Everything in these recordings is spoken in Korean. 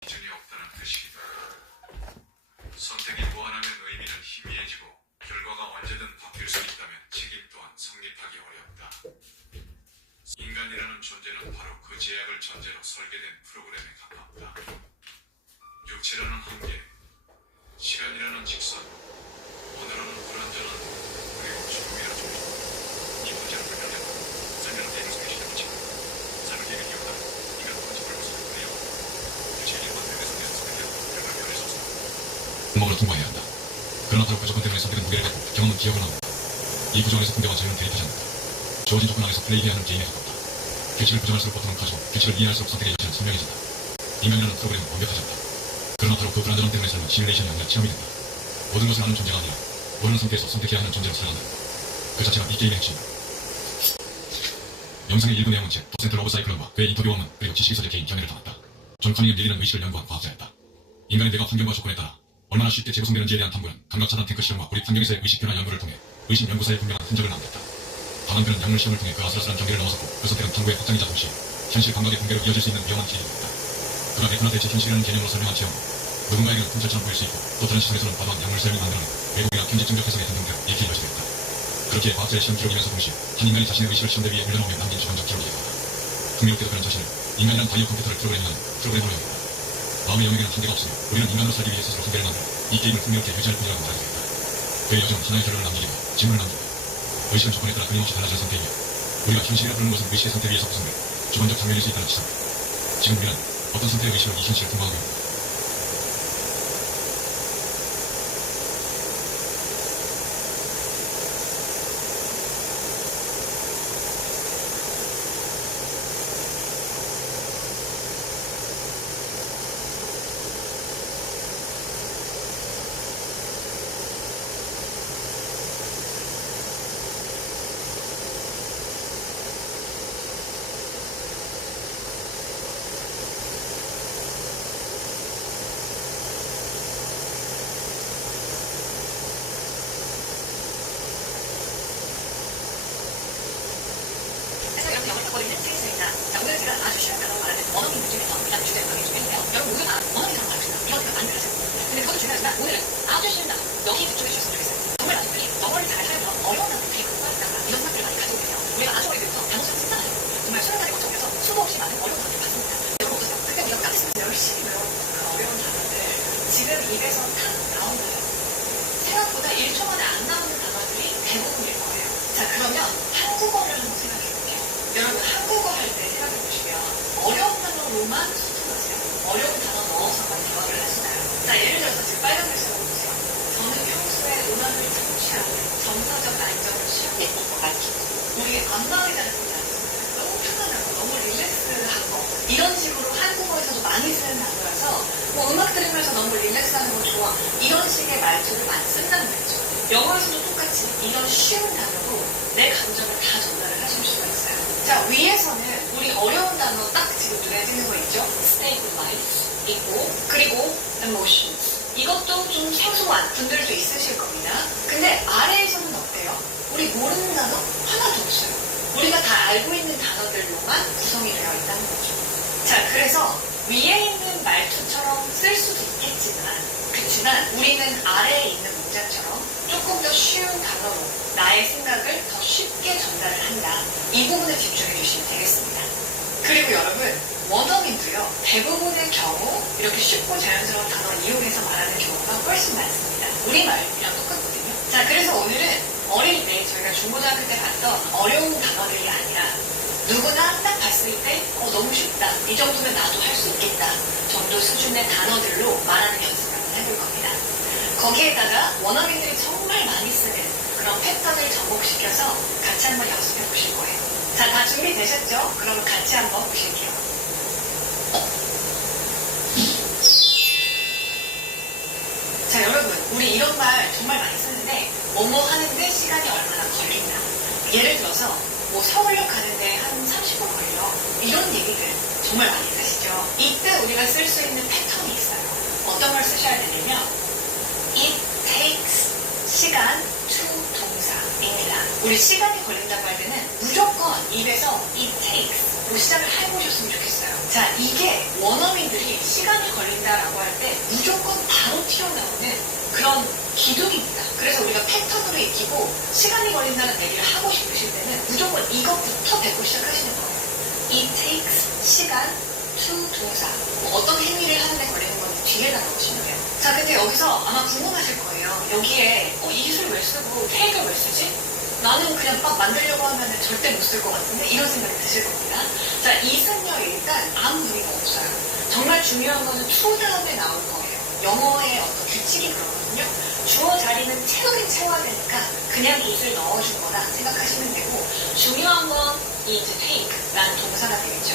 기준이 없다는 뜻이다. 선택이 무한하면 의미는 희미해지고 결과가 언제든 바뀔 수 있다면 책임 또한 성립하기 어렵다. 인간이라는 존재는 바로 그 제약을 전제로 설계된 프로그램에 가깝다. 육체라는 한계, 시간이라는 직선, 오늘은 불완전한 그리고 죽음이라는 존재. 이 문제를 불면하고 삶이라는 계획 속에 시작을 치고 삶을 계획을 이용하는 인간 본질을 모습을 그리하고 유체인이 환경에서 대한 선택이야 결과를 변할 수 없다. 목으로 통과해야 한다. 그러나 바로 그 조건 때문에 선택은 무게를 갖고 경험은 기억을 남는다. 이 구조 안에서 공대와 자유는 대립하지 않는다. 주어진 조건 안에서 플레이하는 개인에 가깝다. 규칙을 부정할수록 고통은 커지고 규칙을 이해할수록 선택의 여지는 선명해진다. 인간이라는 프로그램은 완벽하지 않다. 그러나 바로 그 불안전함 때문에 삶은 시뮬레이션이 아니라 체험이 된다. 모든 것을 아는 존재가 아니라 모르는 상태에서 선택해야 하는 존재로 살아간다. 그 자체가 이 게임의 핵심이다. 영상의 일부 내용은 책 더 센터 오브 사이클론과 그의 인터뷰 원문 그리고 지식이 서재 개인 견해를 담았다. 존 커닝의 밀리는 의식을 연구한 과학자였다. 인간의 뇌가 환경과 조건에 따라 얼마나 쉽게 재구성되는지에 대한 탐구는 감각차단 탱크 실험과 고립 환경에서의 의식 변화 연구를 통해 의식 연구사의 분명한 흔적을 남겼다. 다만 그는 약물 시험을 통해 그 아슬아슬한 경계를 넘어섰고 그 선택은 탐구의 확장이자 동시에 현실 감각의 붕괴로 이어질 수 있는 위험한 길이 됐다. 그러나 에코나 대체 현실이라는 개념으로 설명한 체험은 누군가에게는 풍철처럼 보일 수 있고 또 다른 시선에서는 과도한 약물 사용이 만들어낸 외국이나 편집증적 해석의 등등등 이렇게 이루어지겠다. 그렇게 과학자의 시험 기록이면서 동시에 한 인간이 자신의 의식을 시험대 위에 올려놓으며 남긴 주관적 기록이 되었다. 흥미롭게도 그는 자신을 인간이란 바이오 컴퓨터를 프로그래밍하는 프로그래머로 여겼다. 마음의 영역에는 한계가 없으며 우리는 인간으로 살기 위해 스스로 한계를 만들어 이 게임을 흥미롭게 유지할 뿐이라고 말하게 됐다. 그의 여정은 하나의 결론을 남기기와 질문을 남긴다. 의식은 조건에 따라 끊임없이 달라지는 선택이며 우리가 현실이라 부르는 것은 의식의 선택에 의해서 구성된 주관적 장면일 수 있다는 지상이다. 지금 우리는 어떤 선택의 의식으로 이 현실을 통과하고 있다. 오늘 제가 아주 쉬운 단어로 말하는 원어민 중에서 그다음 주제 강의 중에요. 여러분 모두 다 원어민이라고 말합시다. 이건 그냥 만들어서. 근데 그것도 중요하지만 오늘은 아주 쉬운 단어 영이 집중해 주셨으면 좋겠어요. 정말 많은 분이 영어를 잘 하려면 어려운 단어 되게 공부하겠다 이런 생각들을 많이 가지고 계세요. 우리가 아주 어릴 때부터 단어 수업 진짜 많아요. 정말 수련관에 거쳐오면서 수도 없이 많은 어려운 단어를 봤습니다. 여러분 어떠세요? 그때 우리가 같이 열심히 배운 그 어려운 단어들 지금 입에서 탁 나오나요? 생각보다 1초 만에 안 나오는 단어들이 대부분일 거예요. 자 그러면 한국어를 한번 생각해 볼게요. 여러분 한국어 할 때 생각해 보시면 어려운 단어로만 수준하세요. 어려운 단어 넣어서만 대화를 하시나요? 자 예를 들어서 지금 빨간 글씨로 보세요. 저는 평소에 음악을 청취하고 정서적 안정을 취하고 있고 우리 안마의자 같은 게 아니잖아요. 너무 편안하고 너무 릴렉스한 거 이런 식으로 한국어에서도 많이 쓰는 단어라서 뭐 음악 들으면서 너무 릴렉스하는 거 좋아 이런 식의 말투를 많이 쓴다는 거죠. 영어에서도 똑같이 이런 쉬운 단어로 내 감정을 다 전달을 하실 수가 있어요. 자 위에서는 우리 어려운 단어 딱 지금 눈에 띄는 거 있죠? state of mind 있고 그리고 emotions 이것도 좀 생소한 분들도 있으실 겁니다. 근데 아래에서는 어때요? 우리 모르는 단어 하나도 없어요. 우리가 다 알고 있는 단어들로만 구성이 되어 있다는 거죠. 자 그래서 위에 있는 말투처럼 쓸 수도 있겠지만 그렇지만 우리는 아래에 있는 문장처럼 조금 더 쉬운 단어로 나의 생각을 더 쉽게 전달을 한다. 이 부분에 집중해 주시면 되겠습니다. 그리고 여러분 원어민도요 대부분의 경우 이렇게 쉽고 자연스러운 단어를 이용해서 말하는 경우가 훨씬 많습니다. 우리말이랑 똑같거든요. 자 그래서 오늘은 어릴 때 저희가 중고등학교 때 봤던 어려운 단어들이 아니라 누구나 딱 봤을 때 너무 쉽다 이 정도면 나도 할 수 있겠다 정도 수준의 단어들로 말하는 연습을 한번 해볼 겁니다. 거기에다가 원어민들이 정말 많이 쓰는 그런 패턴을 접목시켜서 같이 한번 연습해 보실 거예요. 자, 다 준비되셨죠? 그럼 같이 한번 보실게요. 자, 여러분 우리 이런 말 정말 많이 쓰는데 뭐뭐 하는데 시간이 얼마나 걸린다. 예를 들어서 뭐 서울역 가는데 한 30분 걸려. 이런 얘기들 정말 많이 쓰시죠? 이때 우리가 쓸 수 있는 패턴이 있어요. 어떤 걸 쓰셔야 되냐면 It takes 시간 to 동사입니다. 우리 시간이 걸린다고 할 때는 무조건 입에서 it takes 그 시작을 해보셨으면 좋겠어요. 자, 이게 원어민들이 시간이 걸린다라고 할 때 무조건 바로 튀어나오는 그런 기둥입니다. 그래서 우리가 패턴으로 익히고 시간이 걸린다는 얘기를 하고 싶으실 때는 무조건 이것부터 뱉고 시작하시는 거예요. It takes 시간 to 동사. 어떤 행위를 하는데 걸리는 건지 뒤에다 넣으시면 돼요. 자, 근데 여기서 아마 궁금하실 거예요. 여기에 이 기술 왜 쓰고 take을 왜 쓰지? 나는 그냥 막 만들려고 하면 절대 못 쓸 것 같은데 이런 생각이 드실 겁니다. 자, 이은요 일단 아무 의미가 없어요. 정말 중요한 거는 to 다음에 나올 거예요. 영어의 어떤 규칙이 그렇거든요. 주어 자리는 채우긴 채워야 되니까 그냥 it을 넣어준 거다 생각하시면 되고, 중요한 건 이 이제 take라는 동사가 되겠죠.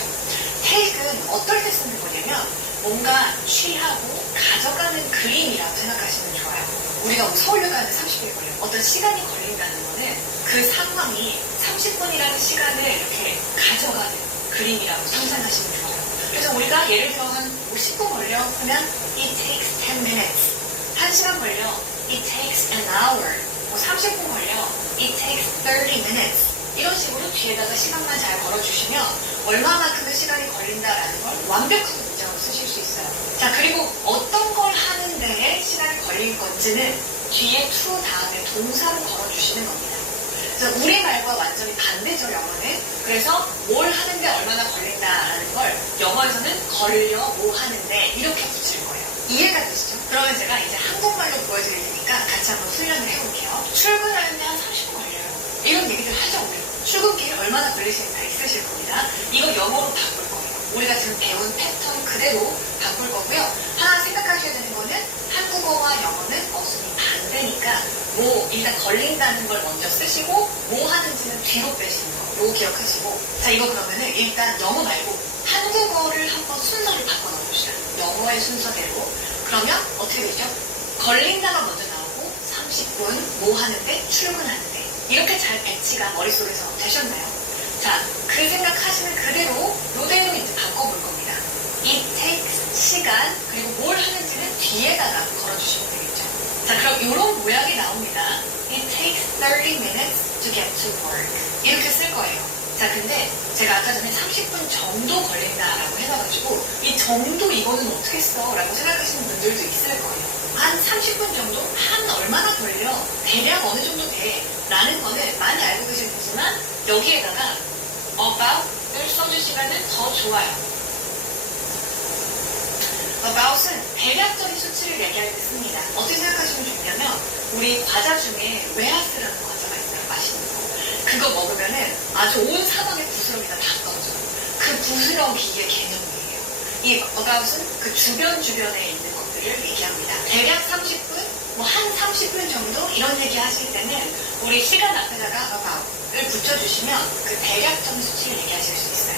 take은 어떨 때 쓰는 거냐면 뭔가 취하고 가져가는 그림이라고 생각하시면 좋아요. 우리가 서울역 가는데 30분이 걸려요. 어떤 시간이 걸린다는 거는 그 상황이 30분이라는 시간을 이렇게 가져가는 그림이라고 상상하시면 좋아요. 그래서 우리가 예를 들어 한 10분 걸려 하면 it takes 10 minutes. 1시간 걸려 it takes an hour. 30분 걸려 it takes 30 minutes. 이런 식으로 뒤에다가 시간만 잘 걸어주시면 얼마만큼의 시간이 걸린다라는 걸 완벽하게 문장으로 쓰실 수 있어요. 자, 그리고 어떤 걸 하는 데에 시간이 걸릴 건지는 뒤에 to 다음에 동사로 걸어주시는 겁니다. 그래서 우리말과 완전히 반대죠, 영어는. 그래서 뭘 하는데 얼마나 걸린다라는 걸 영어에서는 걸려 뭐 하는데 이렇게 붙일 거예요. 이해가 되시죠? 그러면 제가 이제 한국말로 보여드릴 테니까 같이 한번 훈련을 해볼게요. 출근하는데 한 30분 걸려요. 이런 얘기들 하죠, 우리. 출근길 얼마나 걸리시는지 다 있으실 겁니다. 이거 영어로 바꿀 거예요. 우리가 지금 배운 패턴 그대로 바꿀 거고요. 하나 생각하셔야 되는 거는 한국어와 영어는 어순이 반대니까 뭐 일단 걸린다는 걸 먼저 쓰시고 뭐 하는지는 뒤로 빼시는 거. 요거 기억하시고. 자, 이거 그러면은 일단 영어 말고 한국어를 한번 순서를 바꿔 넣어봅시다. 영어의 순서대로. 그러면 어떻게 되죠? 걸린다가 먼저 나오고 30분 뭐 하는데 출근하는데 이렇게 잘 배치가 머릿속에서 되셨나요? 자, 그 생각하시는 그대로 요대로 이제 바꿔볼 겁니다. It takes 시간, 그리고 뭘 하는지는 뒤에다가 걸어주시면 되겠죠. 자, 그럼 이런 모양이 나옵니다. It takes 30 minutes to get to work. 이렇게 쓸 거예요. 자, 근데 제가 아까 전에 30분 정도 걸린다라고 해놔가지고 이 정도 이거는 어떻게 써? 라고 생각하시는 분들도 있을 거예요. 한 30분 정도? 한 얼마나 걸려? 대략 어느 정도 돼? 라는 거는 많이 알고 계실 테지만 여기에다가 about을 써주시면 더 좋아요. about은 대략적인 수치를 얘기할 때 씁니다. 어떻게 생각하시면 좋냐면 우리 과자 중에 웨하스라는 과자가 있어요. 맛있는 거. 그거 먹으면은 아주 온 사방에 부스러기가 다 떨어져요. 그 부스러기의 개념이에요. 이 about은 그 주변에 있는 것들을 얘기합니다. 대략 30분? 뭐 한 30분 정도? 이런 얘기 하실 때는 우리 시간 앞에다가 about을 붙여주시면 그 대략적인 수치를 얘기하실 수 있어요.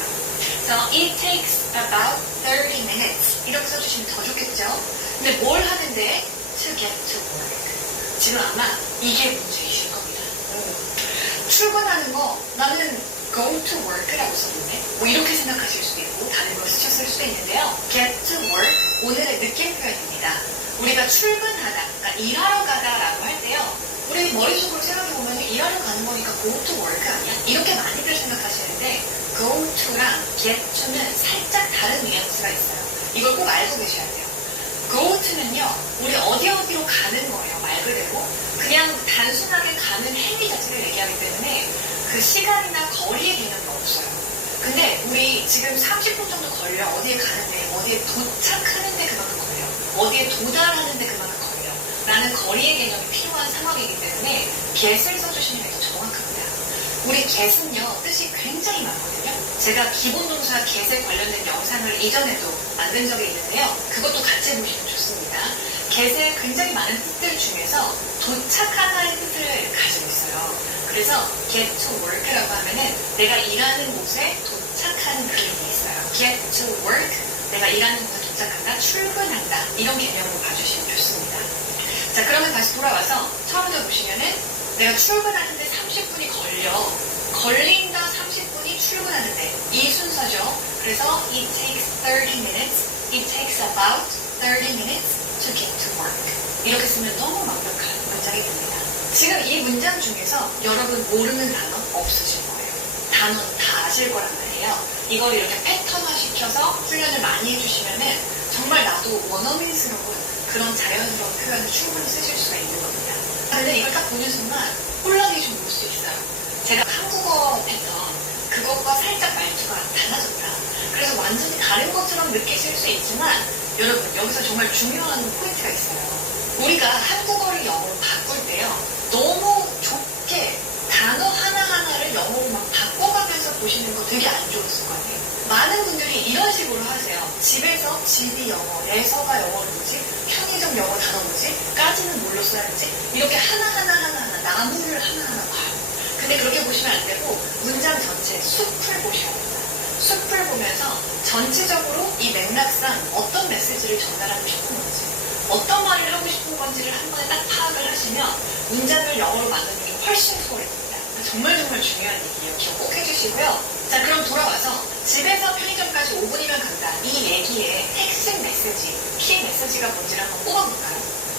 그래서 it takes about 30 minutes 이렇게 써주시면 더 좋겠죠? 근데 뭘 하는데 to get to work. 지금 아마 이게 문제이실 겁니다. 출근하는 거 나는 go to work라고 썼는데 뭐 이렇게 생각하실 수도 있고 다른 걸 쓰셨을 수도 있는데요. get to work 오늘의 느낌 표현입니다. 우리가 출근하다, 그러니까 일하러 가다라고 할 때요. 우리 머릿속으로 생각해보면 일하러 가는 거니까 go to work 아니야? 이렇게 많이들 생각하시는데 go to랑 get to는 살짝 다른 뉘앙스가 있어요. 이걸 꼭 알고 계셔야 돼요. go to는요. 우리 어디로 가는 거예요. 말 그대로. 그냥 단순하게 가는 행위 자체를 얘기하기 때문에 그 시간이나 거리의 개념이 없어요. 근데 우리 지금 30분 정도 걸려. 어디에 가는데, 어디에 도착하는데 그만큼 걸려. 어디에 도달하는데 그만큼 걸려. 라는 거리의 개념이 필요한 상황이기 때문에 get을 써주시는 게 더 정확합니다. 우리 get은요, 뜻이 굉장히 많거든요. 제가 기본 동사 get에 관련된 영상을 이전에도 만든 적이 있는데요. 그것도 같이 보시면 좋습니다. get의 굉장히 많은 뜻들 중에서 도착하다의 뜻을 가지고 있어요. 그래서 get to work라고 하면은 내가 일하는 곳에 도착하는 그림이 있어요. get to work, 내가 일하는 곳에 도착한다, 출근한다 이런 개념으로 봐주시면 좋습니다. 자, 그러면 다시 돌아와서 처음부터 보시면은 내가 출근하는데 30분이 걸린다 30분이 출근하는데 이 순서죠. 그래서 it takes 30 minutes, it takes about 30 minutes to get to work. 이렇게 쓰면 너무 완벽한 문장이 됩니다. 지금 이 문장 중에서 여러분 모르는 단어 없으실 거예요. 단어는 다 아실 거란 말이에요. 있는데요. 이걸 이렇게 패턴화 시켜서 훈련을 많이 해주시면은 정말 나도 원어민스러운 그런 자연스러운 표현을 충분히 쓰실 수가 있는 겁니다. 근데 이걸 딱 보는 순간 혼란이 좀 올 수 있어요. 제가 한국어 패턴, 그것과 살짝 말투가 달라졌다. 그래서 완전히 다른 것처럼 느끼실 수 있지만 여러분 여기서 정말 중요한 포인트가 있어요. 우리가 한국어를 영어로 바꿀 때요. 너무 좁게 단어 하나하나를 영어로 막 바꿔가면서 보시는 거 되게 안 좋은 습관이에요. 많은 분들이 이런 식으로 하세요. 집에서 집이 영어, 내서가 영어로 뭐지? 편의점 영어 단어 뭐지? 까지는 뭘로 써야지? 이렇게 하나하나 나무를 하나하나 봐요. 근데 그렇게 보시면 안 되고 문장 전체 숲을 보셔야 됩니다. 숲을 보면서 전체적으로 이 맥락상 어떤 메시지를 전달하고 싶은 건지 어떤 말을 하고 싶은 건지를 한 번에 딱 파악을 하시면 문장을 영어로 만드는 게 훨씬 수월해집니다. 정말 중요한 얘기예요. 기억 꼭 해주시고요. 자, 그럼 돌아와서 집에서 편의점까지 5분이면 간다. 이 얘기의 핵심 메시지, 키 메시지가 뭔지를 한번 뽑아볼까요?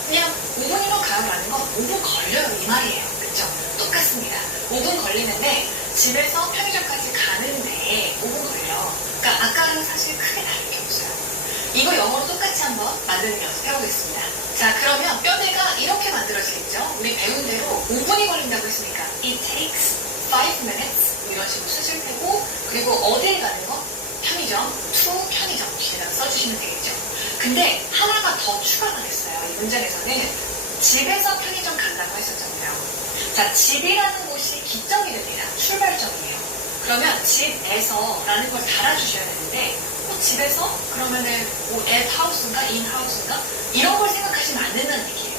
그냥 5분이면 가요라는 건 5분 걸려요. 이 말이에요. 그쵸? 똑같습니다. 5분 걸리는데 집에서 편의점까지 가는데 5분 걸려. 그러니까 아까랑 사실 크게 다를 게 없어요. 이거 영어로 똑같이 한번 만드는 연습 해보겠습니다. 자, 그러면 뼈대가 이렇게 만들어져 있죠? 우리 배운 대로 5분이 걸린다고 했으니까 it takes 5 minutes 이런 식으로 쓰실 테고 그리고 어디에 가는 거? 편의점, to 편의점 뒤에다 써주시면 되겠죠. 근데 하나가 더 추가가 됐어요. 이 문장에서는 집에서 편의점 간다고 했었잖아요. 자, 집이라는 곳이 기점이 됩니다. 출발점이에요. 그러면 집에서 라는 걸 달아주셔야 되는데 집에서? 그러면은 뭐 at house인가 in house인가? 이런 걸 생각하시면 안 된다는 얘기예요.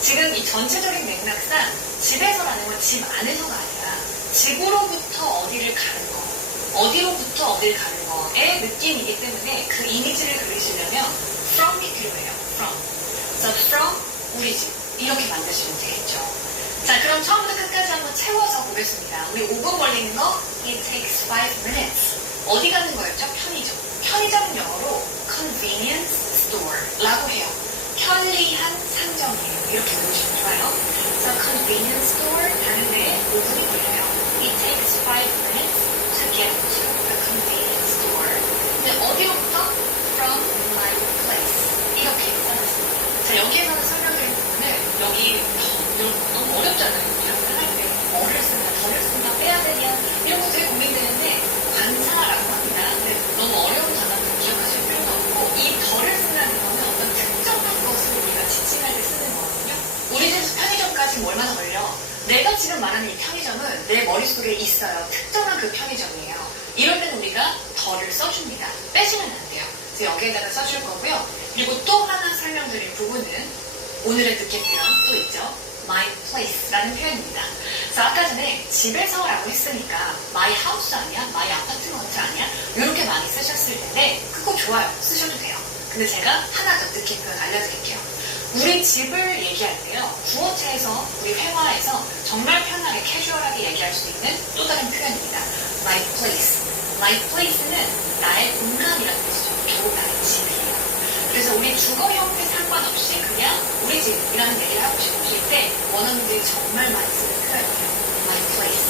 지금 이 전체적인 맥락상 집에서라는 건 집 안에서가 아니라 집으로부터 어디를 가는 거, 어디로부터 어디를 가는 거의 느낌이기 때문에 그 이미지를 그리시려면 from이 필요해요. from. 그래서 from 우리 집 이렇게 만드시면 되겠죠. 자, 그럼 처음부터 끝까지 한번 채워서 보겠습니다. 우리 5분 걸리는 거 it takes 5 minutes. 어디 가는 거였죠? 편의점. 편의점은 영어로 convenience store라고 해요. 편리한 상점이에요. 이렇게 보시면 좋아요. 그래서 convenience store 가는데 5분이 걸려요. It takes 5 minutes to get to the convenience store. 근데 어디로부터? From my place. 이렇게 써놨습니다. 자, 여기에서는 설명드린 부분을 여기 너무 어렵잖아요. 이런 할 때 뭐를 쓰나 덜을 쓰나 빼야 되냐 이런 거 되게 고민되는데 관사라고 합니다. 근데 너무 어려운 단어를 기억하실 필요가 없고 이 덜을 쓰는 거는 어떤 특정한 것을 우리가 지칭할 때 쓰는 거거든요. 우리 집에서 편의점까지 얼마나 걸려? 내가 지금 말하는 이 편의점은 내 머릿속에 있어요. 특정한 그 편의점이에요. 이럴 때는 우리가 덜을 써줍니다. 빼시면 안 돼요. 그래서 여기에다가 써줄 거고요. 그리고 또 하나 설명드릴 부분은 오늘의 느낌 표현 또 있죠. my place라는 표현입니다. 그래서 아까 전에 집에서라고 했으니까 my house 아니야? my 아파트먼트 아니야? 이렇게 많이 쓰셨을 텐데 그거 좋아요. 쓰셔도 돼요. 근데 제가 하나 더 느낌 표현 알려드릴게요. 우리 집을 얘기할 때요. 구어체에서 우리 회화에서 정말 편하게 캐주얼하게 얘기할 수 있는 또 다른 표현입니다. my place. my place는 나의 공간이라는 뜻이죠. 겨우 나의 집이에요. 그래서 우리 주거 형태 상관없이 그냥 우리 집이라는 얘기를 하고 싶으실 때 원어민들이 정말 많이 쓰는 표현이에요. my place.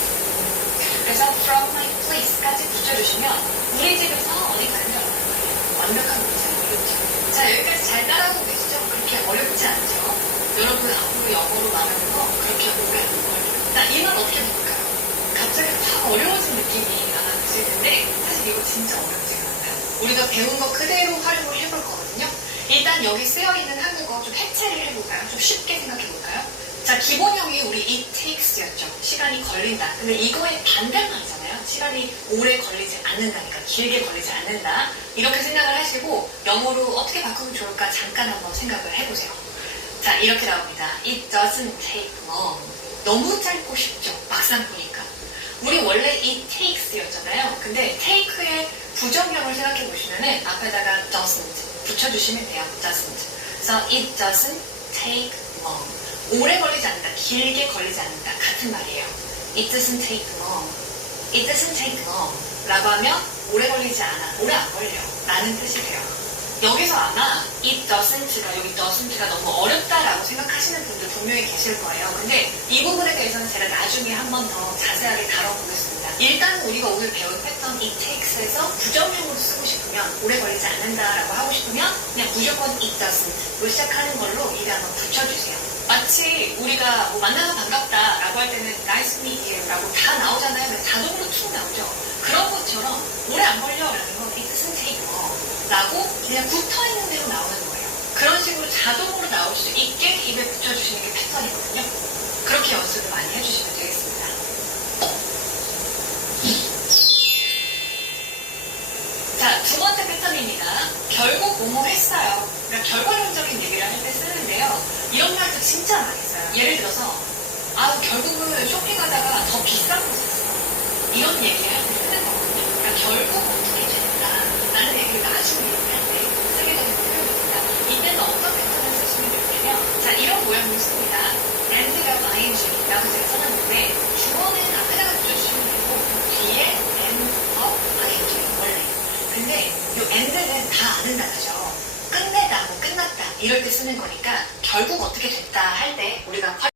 그래서 from my place까지 붙여주시면 우리 집에서 어디 가는 줄 알아요. 완벽한 문제예요. 자, 여기까지 잘 따라하고 계시죠? 그렇게 어렵지 않죠? 여러분 앞으로 영어로 말하는 거 그렇게 오래 안 걸려요. 자, 이 말 어떻게 볼까요? 갑자기 확 어려워진 느낌이 아마 드실 텐데 사실 이거 진짜 어렵지가 않아요. 우리가 배운 거 그대로 활용을 해볼 거거든요. 일단 여기 쓰여있는 한국어 좀 해체를 해볼까요? 좀 쉽게 생각해볼까요? 자, 기본형이 우리 it takes였죠. 시간이 걸린다. 근데 이거의 반대말이잖아요. 시간이 오래 걸리지 않는다니까. 길게 걸리지 않는다. 이렇게 생각을 하시고 영어로 어떻게 바꾸면 좋을까 잠깐 한번 생각을 해보세요. 자, 이렇게 나옵니다. It doesn't take long. 너무 짧고 쉽죠. 막상 보니까. 우리 원래 it takes였잖아요. 근데 take의 부정형을 생각해 보시면은 앞에다가 doesn't 붙여주시면 돼요. doesn't. 그래서 it doesn't take long. 오래 걸리지 않는다. 길게 걸리지 않는다. 같은 말이에요. It doesn't take long. It doesn't take long. 라고 하면 오래 걸리지 않아. 오래 안 걸려. 라는 뜻이 돼요. 여기서 아마 it doesn't가 여기 doesn't가 너무 어렵다라고 생각하시는 분들 분명히 계실 거예요. 근데 이 부분에 대해서는 제가 나중에 한 번 더 자세하게 다뤄보겠습니다. 일단 우리가 오늘 배운 패턴 it takes에서 부정형으로 쓰고 싶으면, 오래 걸리지 않는다라고 하고 싶으면 그냥 무조건 it doesn't로 시작하는 걸로 입에 한번 붙여주세요. 마치 우리가 뭐 만나서 반갑다라고 할 때는 nice to meet you라고 다 나오잖아요. 그냥 자동으로 툭 나오죠. 그런 것처럼 오래 안 걸려라는 건 it doesn't take la고 그냥 붙어있는 대로 나오는 거예요. 그런 식으로 자동으로 나올 수 있게 입에 붙여주시는 게 패턴이거든요. 그렇게 연습을 많이 해주시면 되겠습니다. 자, 두 번째 패턴입니다. 결국 뭐뭐 했어요. 그러니까 결과론적인 얘기를 할 때 쓰는데요. 이런 말도 진짜 많이 써요. 예를 들어서 결국은 쇼핑하다가 더 비싼 거 샀어. 이런 얘기를 할 때 쓰는 거거든요. 그러니까 결국 어떻게 됐다 라는 얘기를 나중에 얘기할 때 쓰게 되는 표현입니다. 이때는 어떤 패턴을 쓰시면 되냐면, 자, 이런 모양을 씁니다. and가 ing라고 제가 써놨는데 주어는 앞에다가 붙여주시면 되고 뒤에 and of ing 원래. 근데 이 and는 다 아는 단어죠. 끝내다, 뭐 끝났다 이럴 때 쓰는 거니까 결국 어떻게 됐다 할 때 우리가